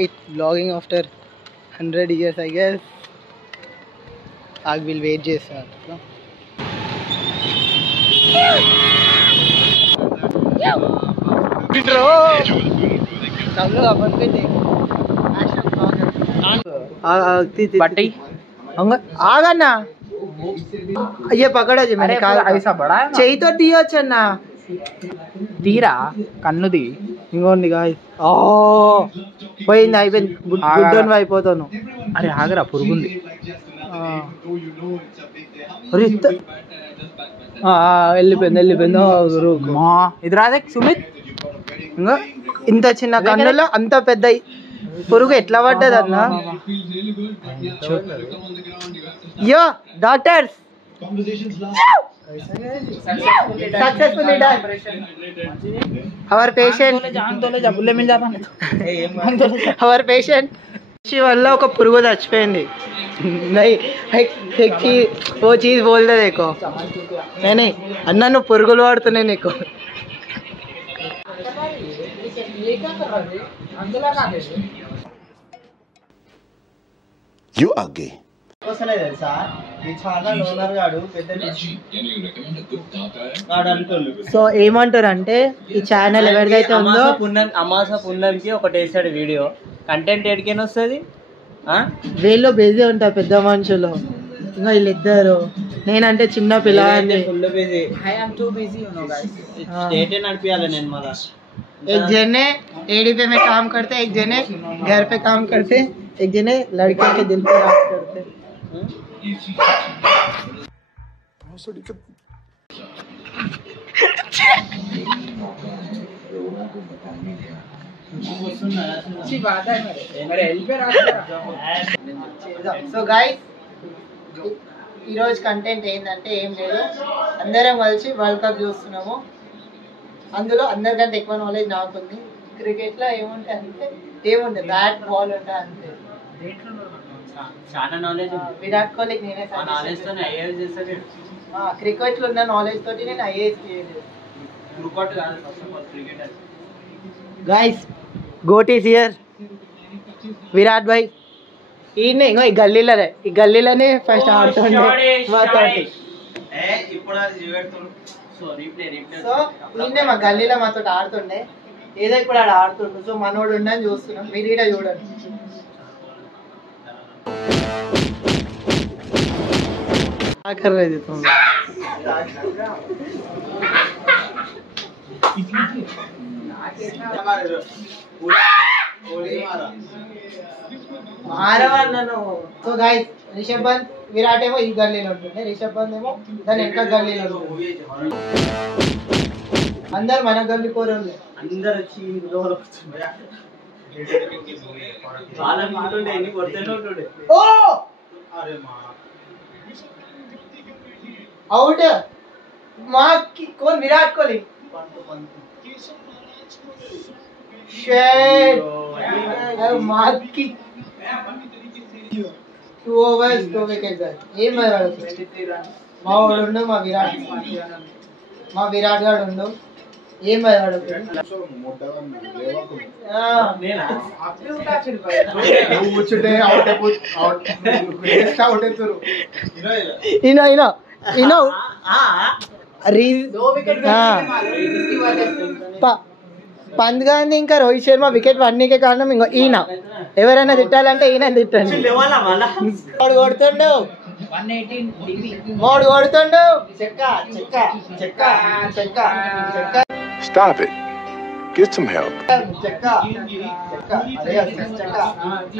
right, vlogging after 100 years I guess. I will wait చేస్తా. सब लोग अपन पे देख बट्टी आगा ना ये पकड़ा जी मैंने कहा ऐसा बड़ा है चाहिए तो दियो चन्ना తీరా కన్నుది ఇంకోండి గాయ్ పోయింది అయిపోయింది గుడ్డోని అయిపోతాను అరే ఆగరా పురుగుంది వెళ్ళిపోయింది ఇది రాదే సుమిత్ ఇంకా ఇంత చిన్న కన్నులో అంత పెద్ద పురుగు ఎట్లా పడ్డది అన్న యో doctors successfully done our patient వల్ల ఒక పురుగు చచ్చిపోయింది ఓ చీజ్ బోల్దే దేకో నేనే అన్న నువ్వు పురుగులు వాడుతున్నాయి నీకు You are gay. తెలుసా ఈ ఛానల్ ఓనర్ గాడు సో ఏమంటారు అంటే ఈ ఛానల్ ఎవరిదైతే ఉందో అమాస పుణ్యంకి ఒకటి వేసాడు వీడియో కంటెంట్ ఎడికైనా వస్తుంది వీళ్ళు బిజీ ఉంటారు పెద్ద మనుషులు ఇంకా వీళ్ళిద్దరు నేనంటే చిన్న పిల్లవాడిని ఫుల్ బిజీ స్టేట్ నడిపియాలి నేను మళ్ళా एक जने एडी पे में काम करते एक जने घर पे काम करते एक जने लड़के के दिल पे राज करते సో గైస్ ఈరోజు కంటెంట్ ఏంటంటే ఏం లేదు అందరం కలిసి వరల్డ్ కప్ చూస్తున్నాము అందులో అందరికంటే ఎక్కువ నాలెడ్జ్ నాకుంది క్రికెట్లో ఏముంటాయి అంటే ఏముంటుంది బ్యాట్ బాల్ ఉంటాయి అంతే చాలా నాలెడ్జ్ విరాట్ కోహ్లీకి నేనే క్రికెట్లో ఉన్న నాలెడ్జ్ తోటి నేను IAS guys GOAT is here Virat bhai ఈయనే ఇంకో ఈ గల్లీలోనే ఫస్ట్ ఆడుతుండే మాతోటి సో ఈయనే మా గల్లీలో మాతో ఆడుతుండే ఏదో ఇప్పుడు ఆడ ఆడుతుండు సో మనోడు ఉండని చూస్తున్నాం మీరు ఈడ చూడండి మారవన్నాను సో గైస్ రిషబ్ పంత్ విరాట్ ఏమో ఈ గల్లీలో ఉంటుండే రిషబ్ పంత్ ఏమో దాని వెనక గల్లీలో ఉంటుంది అందరు మన గల్లీ కోరలే అందరు వచ్చి అవుట్ మా కోన్ విరాట్ కోహ్లీ మాకి 2 overs 2 wickets ఏం మా వాడు ఉండు మా విరాట్ గాడు ఉండు ఏం వాడు పంత్ గాంధీ ఇంకా రోహిత్ శర్మ వికెట్ పడనీకే కారణం ఇంకో ఈయన ఎవరైనా తిట్టాలంటే ఈయన తిట్టండి వాడు కొడుతుండు వాడు కొడుతుండు Stop it. Get some help.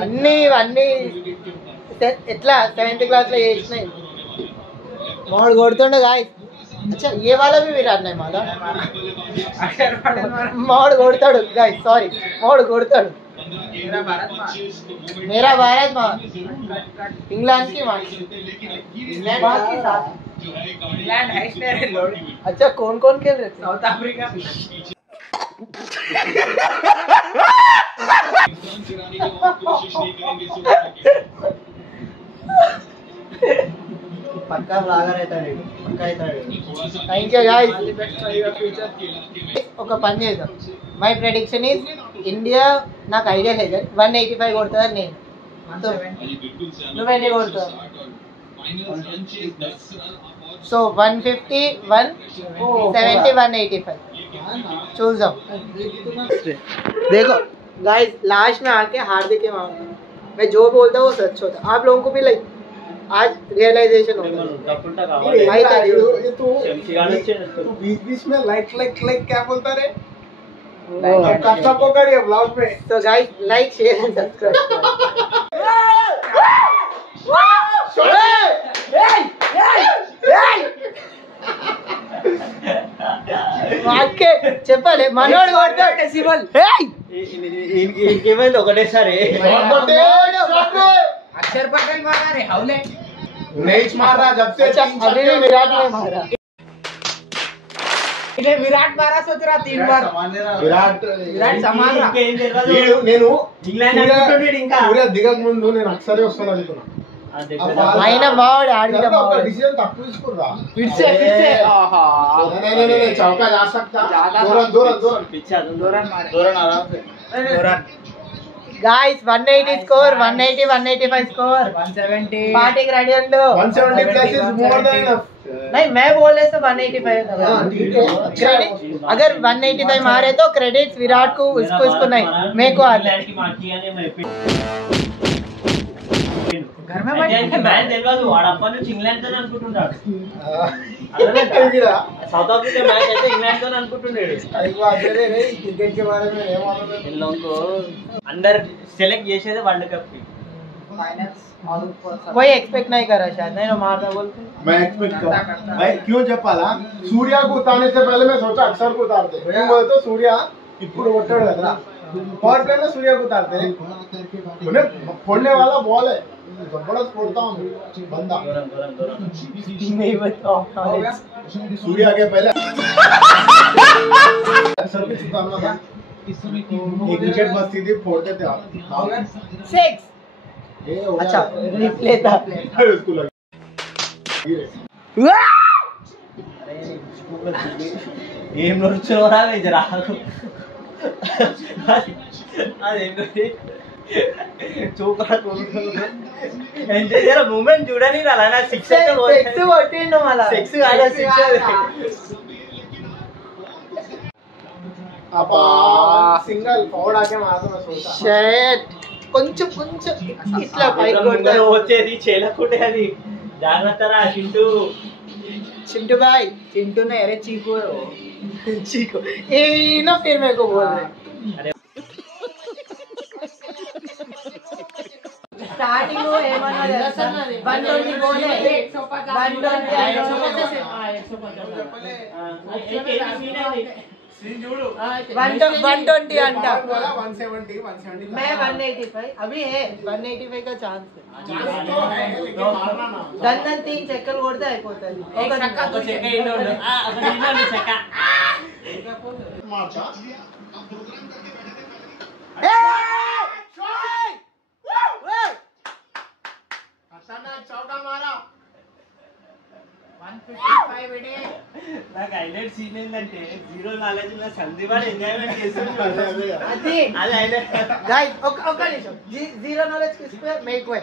అన్నీ ఎట్లా 7th క్లాస్ లో చేసినాయి వాడు కొడుతుండే గాయ अच्छा ये वाला भी विराट नहीं माला मोड़ कोड़ताडु गाइस सॉरी मोड़ कोड़ताडु मेरा भारत मां इंग्लैंड की मां इंग्लैंड बाकी साथ इंग्लैंड है लोड अच्छा कौन-कौन खेल रहे थे साउथ अफ्रीका पक्का ब्लॉगर रहता है पक्का रहता है थैंक यू गाइस ఒక పని చేద్దాం మై ప్రెడిక్షన్ ఇస్ ఇండియా నాకు ఐడియా లేదు 185 కొడుతుందని నేను నువ్వెన్ని కొడుతావు సో 150 170 185 చూద్దాం देखो गाइस लास्ट में आके हार्दिक के मामले मैं जो बोलता हूँ वो सच होता आप लोगों को भी लाइक आज रियलाइजेशन होगा तू बीच में लाइक क्या बोलता रे सबको करिए ब्लॉग पे तो guys like share and subscribe చెప్పాలి మనోడు డెసిబల్ ఇంకేమైంది ఒకటేసారి अक्षर पटेल मारा रे हाउले नहीं मार रहा जब से अभी भी विराट ने मारा इन्हें विराट मारा सोच रहा 3 बार विराट समान रहा నేను ఇంగ్లాండ్ అనుకుంటున్నాడు ఇంకా సూర్య దిగక ముందు నేను అక్షరే వస్తాను అనుకున్నా ఆయన బావుడు ఆడిన బావుడు डिसीजन తప్పు తీసుకురా फिर से आहा नहीं चौका जा सकता दूर పిచ్చా दौरान मारे దూరం ఆరామ్ दौरान गाइस 180 स्कोर 180 185 स्कोर 170 पार्टी के ready undo 170 plus is more than enough नहीं मैं बोले तो 185 क्रेडिट अगर 185 मारे तो क्रेडिट्स विराट को इसको नहीं मेरे को आता ఇంగ్లాండ్ కి మార్కియానే घर में మ్యాచ్ తెలియదు వాడు అప్పటి నుంచి ఇంగ్లాండ్ తో అనుకుంటున్నాడు సౌత్ ఆఫ్రికా మ్యాచ్ అయితే ఇంగ్లాండ్ తో అనుకుంటున్నాడు क्रिकेट के बारे में नहीं मालूम इन लोगों को अंदर सेलेक्ट చేసేదే వరల్డ్ కప్ కి फाइनल्स कोई एक्सपेक्ट नहीं कर रहा शायद नहीं मारता बोलते मैं एक्सपेक्ट कर भाई क्यों చెప్పాలా सूर्या को उतारने से पहले मैं सोचा अक्षर को उतार दे क्यों बोले तो सूर्या ఇప్పుడు కొట్టాడు కదా पॉवर प्ले में सूर्या को उतारते हैं उन्हें फोड़ने वाला बॉल है जबरदस्त फोड़ता हूं बंदा नहीं बताओ सूर्या के पहले अक्षर को उतारना था एक विकेट बचती थी फोड़ते थे आप 6 अच्छा रिप्ले था उसको लगा ఏం నొరుచురా వేజరా అదేంటి చూపరా అంటే జర మూమెంట్ చూడని అలా నా 6 కొట్టిండు మళ్ళా 6 కాదా 6 अपा सिंगल फॉरवर्ड आके मारा तो मैं सोचा షట్ కొంచెం ఇట్లా పైకి కొట్టాడు వచ్చేది చేయలేకుంటే అది జాగ్రత్తరా चिंटू भाई चिंटू ने अरे चीकू ये ना फिर मेरे को बोल रहे स्टार्टिंग में ఏమన్నా తెలుసా 120 బోలే 120 अंटा 170 मैं 185 अभी है 185 का चांस है दन 3 चक्कर కొడితే అయిపోతది ఒక చెక్క ఇండోడు అక్కడ ఇండోడు చెక్క मारता खतरनाक चौका मारा 155 ఇడే నాకు హైలైట్ సీన్ ఏంటంటే జీరో నాలెడ్జ్ లో సందీపాడు ఎంజాయ్మెంట్ చేస్తున్నాడు అది అది highlight guys okay निशो zero knowledge किस पे मेरे को है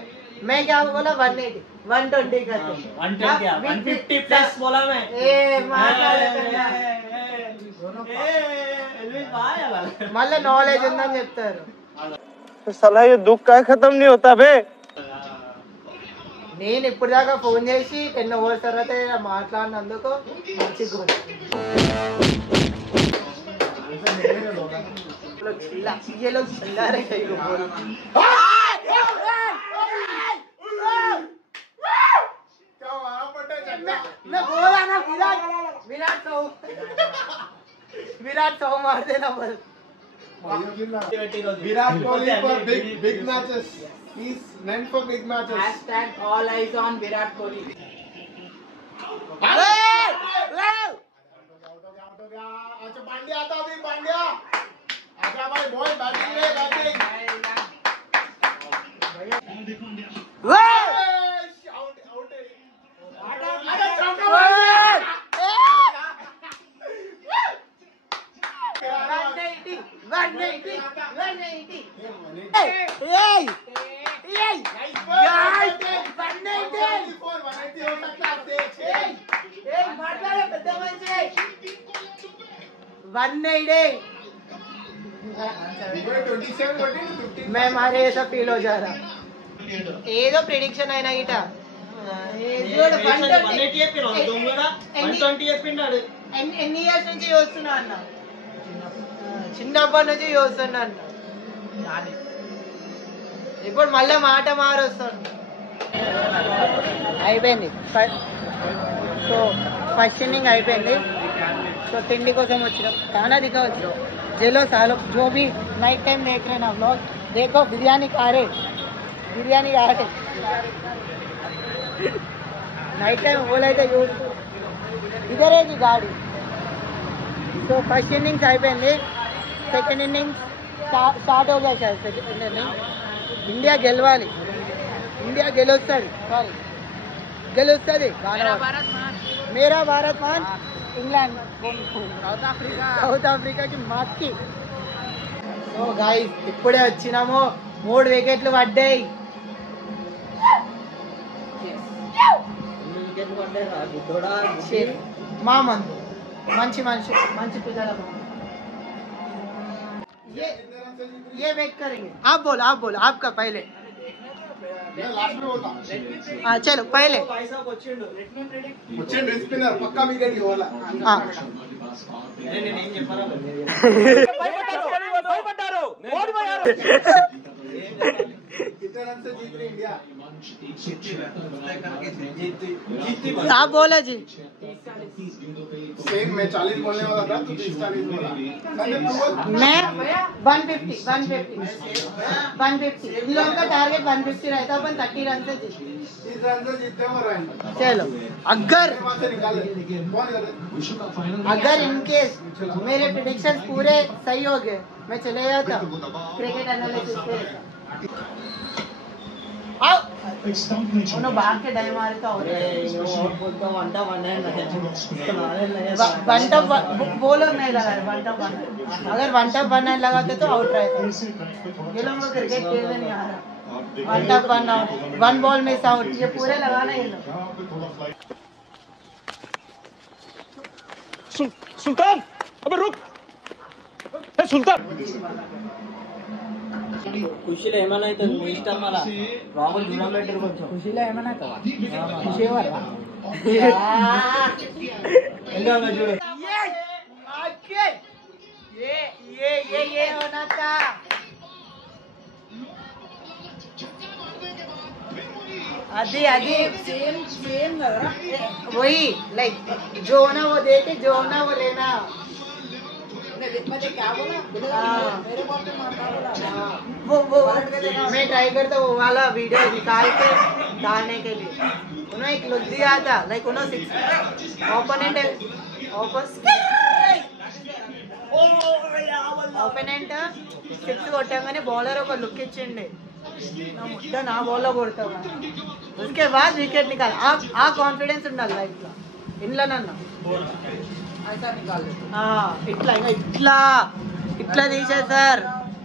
मैं क्या बोला 180 120 का 120 150 प्लस बोला मैं ए माता మళ్ళీ నాలెడ్జ్ ఉందని చెప్తారు సలా ये दुख का खत्म नहीं होता बे నేను ఇప్పుడు దాకా ఫోన్ చేసి 10 అవర్స్ తర్వాత మాట్లాడినందుకు మంచి గోల్ ये लोग चिल्ला रहे हैं मैं बोला ना विराट सौ मार देना बस Virat Kohli for big matches. He's meant for big matches. #all eyes on Virat Kohli अच्छा पांड्या आता अभी पांड्या आजा भाई बॉय बैटिंग ले बैटिंग आउट आउट अरे चौका मार मैं मारे ऐसा फील हो जा रहा ఏదో ప్రిడిక్షన్ అయినా గిట ఎన్ని ఇయర్స్ నుంచి చూస్తున్నా అన్న చిన్నప్పటి నుంచి చూస్తున్నా అన్న ఇప్పుడు మళ్ళీ మాట మారుస్తాను అయిపోయింది సో ఫస్ట్ ఇన్నింగ్ అయిపోయింది సో తిండి కోసం వచ్చినాం खाना दिखा వచ్చినాం चलो सालो जो भी नाइट टाइम देख रहे ना व्लॉग देखो बिरयानी खा रहे नाइट टाइम बोला था यूज इधर है की गाड़ी तो फर्स्ट इनिंग्स అయిపోయింది సెకండ్ ఇన్నింగ్ స్టార్ట్ हो गया शायद सेकंड इनिंग ఇండియా గెలవాలి ఇండియా గెలుస్తుంది मेरा भारत मान इंग्लैंड साउथ अफ्रीका की मात की సో గైస్ ఇప్పుడే వచ్చినాము 3 వికెట్లు పడ్డాయి మా మందు మంచి మనిషి మంచి పిల్లల ये वेट करेंगे आप बोलो आपका पहले लास्ट में होता हाँ चलो पहले स्पिनर पक्का विकेट होला हाँ कितने रन से जीत रही इंडिया आप बोला जी सेम मैं 40 बोलने वाला था तो 40 बोला मैं 150 इन लोगों का टारगेट 150 रहता अपन 30 रन से जीते 30 रन से जीतते हो रन चलो अगर इन केस मेरे प्रेडिक्शंस पूरे सही हो गए मैं चले जाता क्रिकेट एनालिसिस पे आओ उन्होंने बाहर के डाई मारे तो वन टॉप बॉलर नहीं लगा वन टॉप अगर वन टॉप वन लगाते तो आउट रहता ये लोग को क्रिकेट खेलने नहीं आ रहा one top one out one ball miss out ये पूरे लगाना ये लोग सुल्तान अबे रुक सुल्तान ఖుషీలో ఏమైనా అవుతుంది మీ ఇష్టం మళ్ళా రాములు దూరం పెట్టారు కొంచెం ఖుషీలో ఏమైనా అవుతుందా ఖుషి వల్ల చూడు ये होना था अभी सेम वही लाइक जो होना वो देके जो होना वो लेना क्या बोला वो मैं ट्राई करता वो वाला वीडियो निकाल के डालने के लिए उन्होंने एक लुक दिया था लाइक उन्होंने ओपोनेंट 6 కొట్టగానే బౌలర్ ఒక లుక్ ఇచ్చిండే నా ముద్ద నా బౌల్లో కొడతావు उसके बाद विकेट निकाल आ कॉन्फिडेंस ఉండాలి లైఫ్ లో ఇన్లనన్నా ऐसा निकाल ले हां इतना दीजिए सर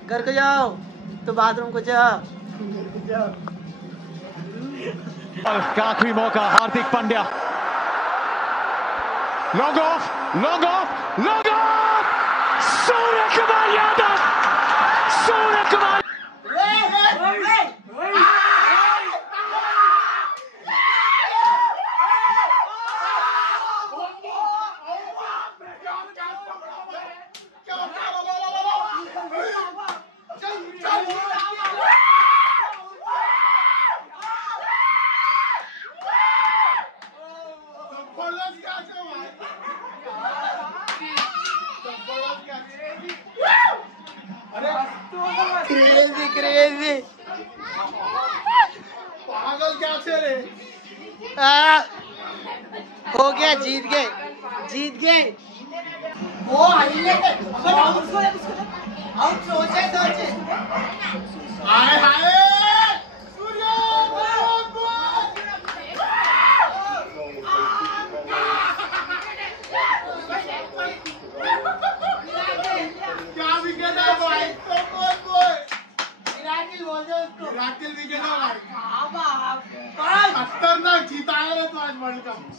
घर को जाओ तो बाथरूम को जाओ का आखिरी मौका Hardik Pandya long off Surya Kumar Yadav crazy पागल क्या थे रे हो गया जीत गए वो हल्ले आउट सोचे हाय क्या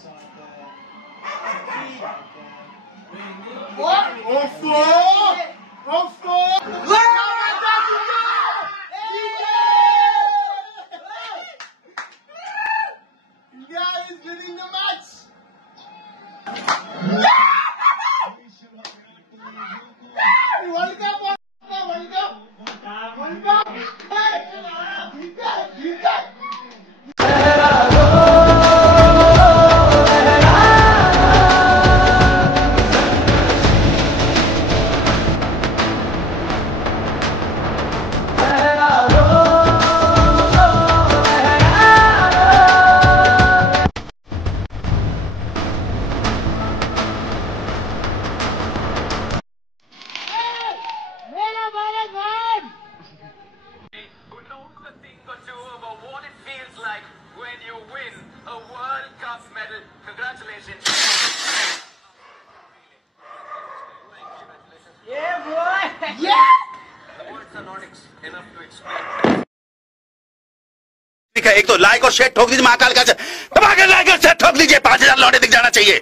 India is winning the match. World Cup, World Cup, World Cup. एक तो लाइक और शेयर ठोक दीजिए, महाकाल का दबा के लाइक और शेयर ठोक दीजिए, 5000 लौटे दिख जाना चाहिए।